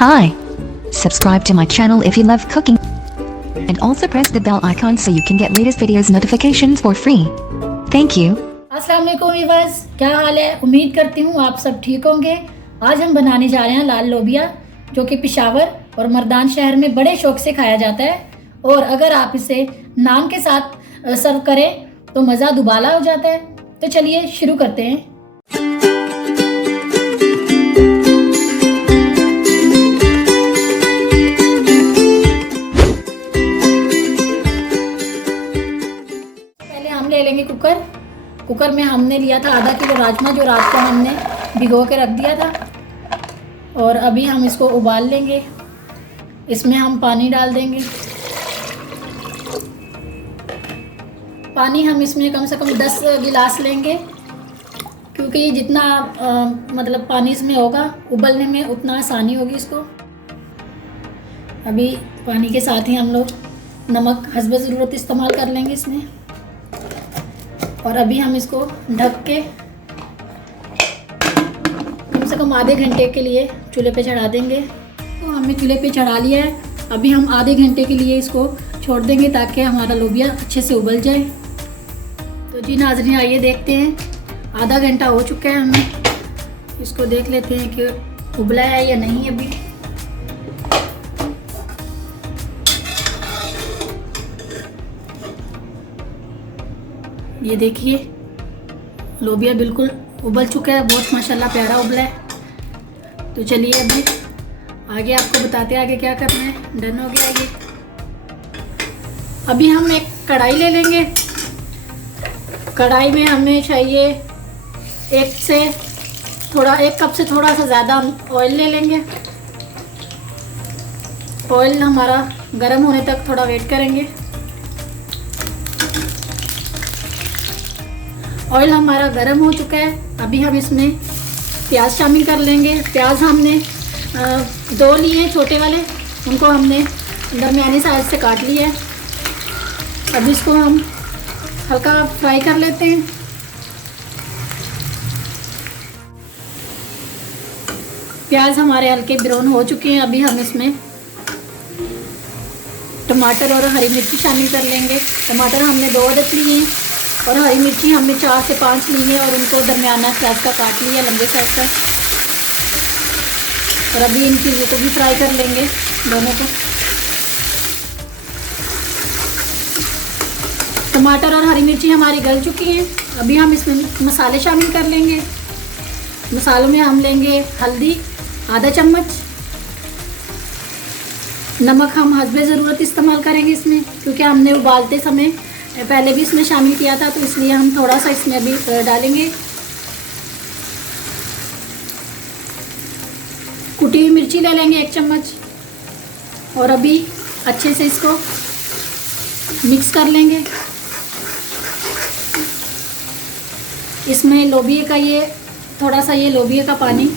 Hi. Subscribe to my channel if you love cooking. And also press the bell icon so you can get latest videos notifications for free. Thank you. अस्सलाम वालेकुम viewers, क्या हाल है। उम्मीद करती हूँ आप सब ठीक होंगे। आज हम बनाने जा रहे हैं लाल लोबिया, जो कि पेशावर और मर्दान शहर में बड़े शौक से खाया जाता है। और अगर आप इसे नान के साथ सर्व करें तो मज़ा दुबाला हो जाता है। तो चलिए शुरू करते हैं। पहले हम ले लेंगे कुकर में हमने लिया था आधा किलो राजमा, जो रात को हमने भिगो के रख दिया था। और अभी हम इसको उबाल लेंगे। इसमें हम पानी डाल देंगे। पानी हम इसमें कम से कम 10 गिलास लेंगे, क्योंकि जितना मतलब पानी इसमें होगा उबलने में उतना आसानी होगी इसको। अभी पानी के साथ ही हम लोग नमक हस्ब ज़रूरत इस्तेमाल कर लेंगे इसमें। और अभी हम इसको ढक के कम से कम आधे घंटे के लिए चूल्हे पे चढ़ा देंगे। तो हमने चूल्हे पे चढ़ा लिया है। अभी हम आधे घंटे के लिए इसको छोड़ देंगे ताकि हमारा लोबिया अच्छे से उबल जाए। तो जी नाज़रीन, आइए देखते हैं। आधा घंटा हो चुका है, हमें इसको देख लेते हैं कि उबला है या नहीं। अभी ये देखिए, लोबिया बिल्कुल उबल चुका है, बहुत माशाल्लाह प्यारा उबला है। तो चलिए अभी आगे आपको बताते हैं आगे क्या करना है। डन हो गया ये। अभी हम एक कढ़ाई ले लेंगे। कढ़ाई में हमें चाहिए एक कप से थोड़ा सा ज़्यादा ऑयल ले लेंगे। ऑयल हमारा गर्म होने तक थोड़ा वेट करेंगे। ऑयल हमारा गर्म हो चुका है। अभी हम इसमें प्याज शामिल कर लेंगे। प्याज हमने 2 लिए छोटे वाले, उनको हमने दरमियानी साइज से काट लिया है। अभी इसको हम हल्का फ्राई कर लेते हैं। प्याज हमारे हल्के ब्राउन हो चुके हैं। अभी हम इसमें टमाटर और हरी मिर्ची शामिल कर लेंगे। टमाटर हमने 2 अदद लिए हैं और हरी मिर्ची हमने 4 से 5 ली है और उनको दरमियाना साइज का काट लिया, लंबे साइज का। और अभी इन चीज़ों को भी फ्राई कर लेंगे, दोनों को। टमाटर और हरी मिर्ची हमारी गल चुकी हैं। अभी हम इसमें मसाले शामिल कर लेंगे। मसालों में हम लेंगे हल्दी आधा चम्मच, नमक हम हस्बे ज़रूरत इस्तेमाल करेंगे इसमें, क्योंकि हमने उबालते समय पहले भी इसमें शामिल किया था, तो इसलिए हम थोड़ा सा इसमें अभी डालेंगे। कुटी हुई मिर्ची ले लेंगे 1 चम्मच। और अभी अच्छे से इसको मिक्स कर लेंगे। इसमें लोबिये का थोड़ा सा लोबिये का पानी,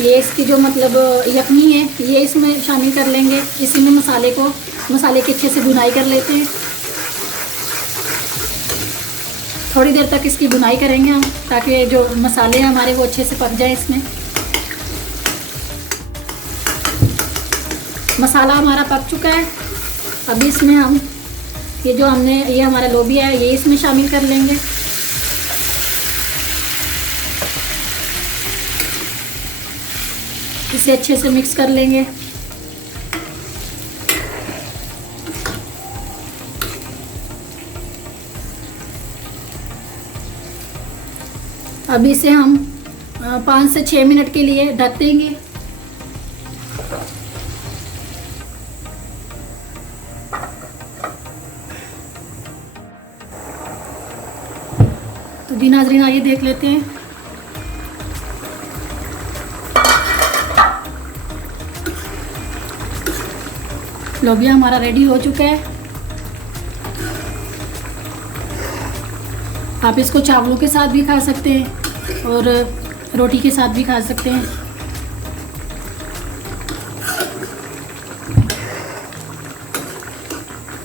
ये इसकी जो मतलब यखनी है, ये इसमें शामिल कर लेंगे। इसी में मसाले की अच्छे से भुनाई कर लेते हैं। थोड़ी देर तक इसकी भुनाई करेंगे हम, ताकि जो मसाले हैं हमारे वो अच्छे से पक जाए इसमें। मसाला हमारा पक चुका है। अभी इसमें हम ये हमारा लोबिया है, ये इसमें शामिल कर लेंगे। इसे अच्छे से मिक्स कर लेंगे। अभी इसे हम 5 से 6 मिनट के लिए ढक देंगे। तो जी नाज़रीन, आइए देख लेते हैं। लोबिया हमारा रेडी हो चुका है। आप इसको चावलों के साथ भी खा सकते हैं और रोटी के साथ भी खा सकते हैं।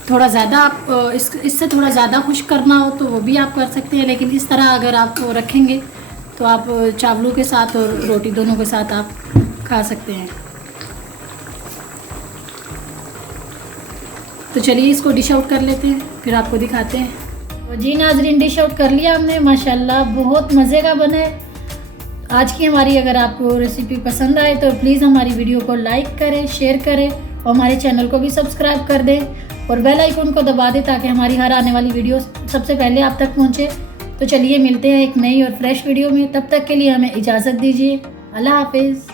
थोड़ा ज़्यादा आप इससे थोड़ा ज़्यादा खुश्क करना हो तो वो भी आप कर सकते हैं, लेकिन इस तरह अगर आप रखेंगे तो आप चावलों के साथ और रोटी दोनों के साथ आप खा सकते हैं। तो चलिए इसको डिश आउट कर लेते हैं, फिर आपको दिखाते हैं। तो जी नाज़रीन, डिश आउट कर लिया हमने, माशाल्लाह बहुत मज़े का बना है। आज की हमारी अगर आपको रेसिपी पसंद आए तो प्लीज़ हमारी वीडियो को लाइक करें, शेयर करें और हमारे चैनल को भी सब्सक्राइब कर दें और बेल आइकन को दबा दें ताकि हमारी हर आने वाली वीडियो सबसे पहले आप तक पहुंचे। तो चलिए मिलते हैं एक नई और फ्रेश वीडियो में, तब तक के लिए हमें इजाज़त दीजिए। अल्लाह हाफिज़।